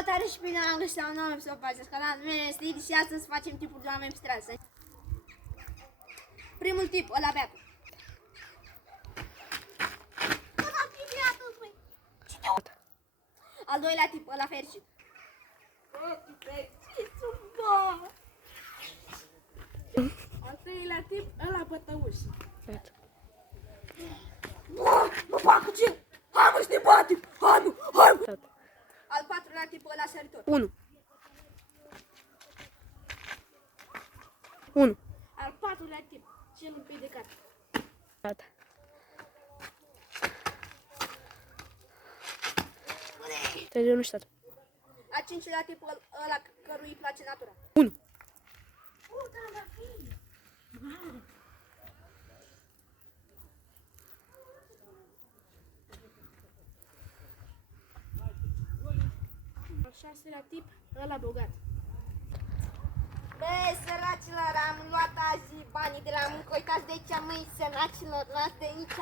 Salutare și bine am găsit la un nou episod pe acest canal. Mine este Idi și astăzi facem tipuri de oameni pe stradă. Primul tip, ăla beacu. Al doilea tip, ăla fericit. Al treilea tip, ăla bătăuș. Mă facă ce? Hai mă, să ne batem! Hai mă, hai mă! Al patrulea tip, ăla săritor. 1. Al patrulea tip, cel împiedicat. Gata. Trebuie nu știu. Al cincilea tip, ăla cărui îi place natura. 1. Al șaselea tip, ăla bogat. Băi, săracilor, am luat azi banii de la muncă. Uitați de aici, măi, săracilor, luați de aici.